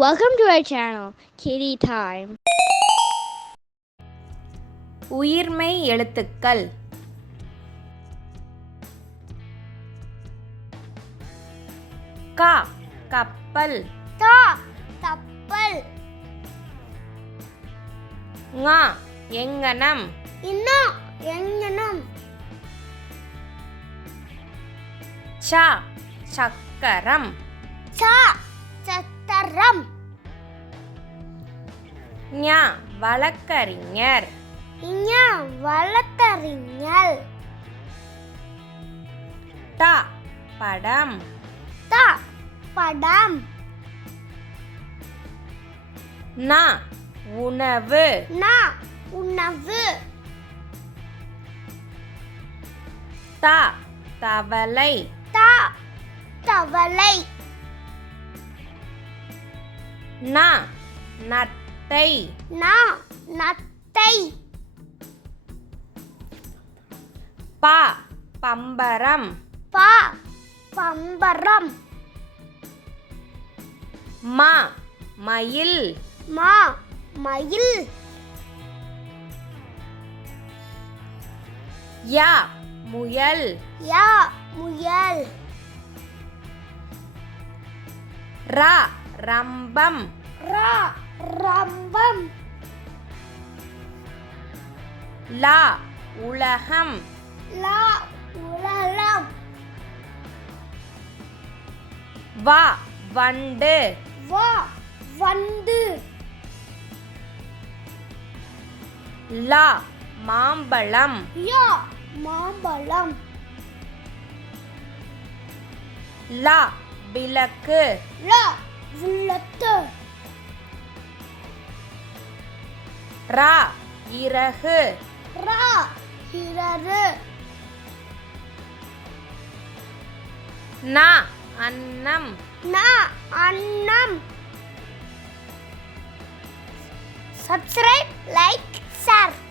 Welcome to our channel, Kiddie Time. உயிர்மெய் எழுத்துக்கள். க கப்பல். த கப்பல். ங எங்கனம். இன்ன எங்கனம். ச சக்கரம். ச சத்தரம். ஞ வழக்கறிஞர். இஞ வழக்கறிஞர். ட படம். த படம். ந உணவு. ந உணவு. த தவளை. த தவளை. ந நத்தை. ந நத்தை. ப பம்பரம். ப பம்பரம். ம மயில். ம மயில். ய முயல். ய முயல். ர ரம்பம். ர ரம்பம். ல உலகம். ல உலகம். வ வண்டு. வ வண்டு. ல மாம்பழம். ய மாம்பழம். ல விளக்கு. ல விளக்கு. ர இறகு. ர இறகு. ந அன்னம். ந அன்னம். Subscribe, like, share.